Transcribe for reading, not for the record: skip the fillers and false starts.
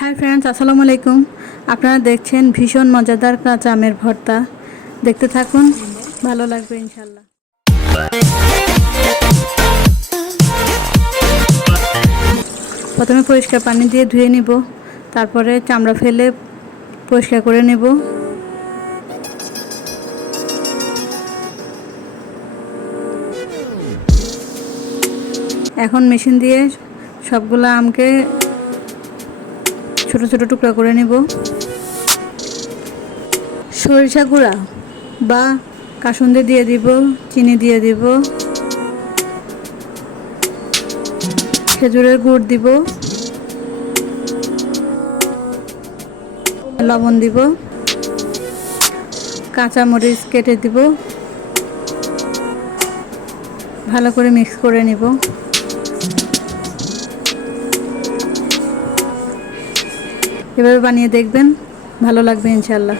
Hi friends, আসসালামু আলাইকুম। আপনারা দেখছেন ভীষণ মজাদার কাঁচা আমের ভর্তা। দেখতে থাকুন, ভালো লাগবে ইনশাল্লাহ। প্রথমে পরিষ্কার পানি দিয়ে ধুয়ে নিব, তারপরে চামড়া ফেলে পরিষ্কার করে নেব। এখন মেশিন দিয়ে সবগুলো আমকে ছোট ছোট টুকরা করে নেব। সরিষা গুঁড়া বা কাসুন্দি দিয়ে দিব, চিনি দিয়ে দিব, খেজুরের গুড় দিব, লবণ দিব, কাঁচা মরিচ কেটে দিব, ভালো করে মিক্স করে নিব। এভাবে বানিয়ে দেখবেন, ভালো লাগবে ইনশাল্লাহ।